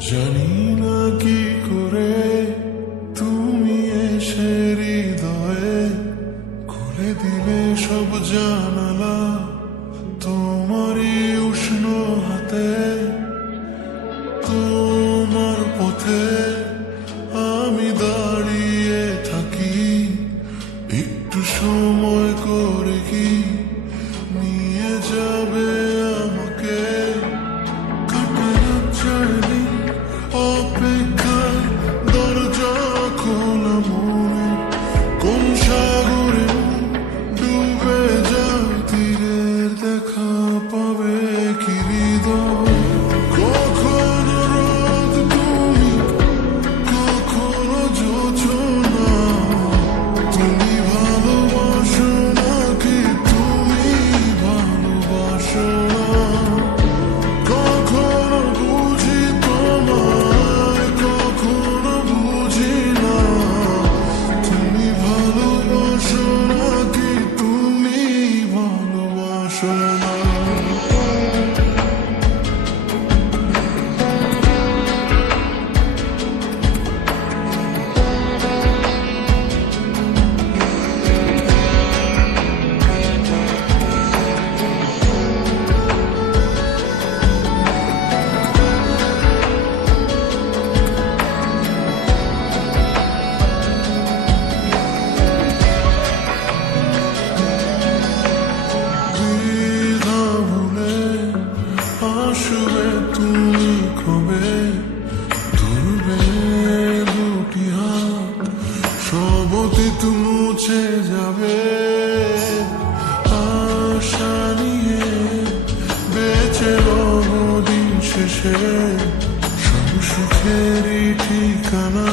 জানি না কি করে তুমি এসে হৃদয়ে খুলে দিলে সব জানালা, তোমারই উষ্ণ হাতে। তোমার পথে আমি দাঁড়িয়ে থাকি, একটু সময় করে কি নিয়ে যাবে আমাকে? কাটে না চাইনি অপেক্ষায়, দরজা খোলা মনে, কোন সাগরে ডুবে যায় তীরের দেখা পাবে কি হৃদয়? কখনো রোদ তুমি, কখনো জোছনা, তুমি ভালোবাসো নাকি তুমি ভালোবাসো না? কখনো বুঝি তোমায়, কখনো বুঝি না, তুমি ভালোবাসো নাকি তুমি ভালোবাসো না? দ্বিধা ভুলে আসবে তুমি কবে, ধরবে দুটি হাত, সব অতীত মুছে যাবে। আশা নিয়ে বেঁচে রব দিন শেষে, সব সুখেরই ঠিকানা।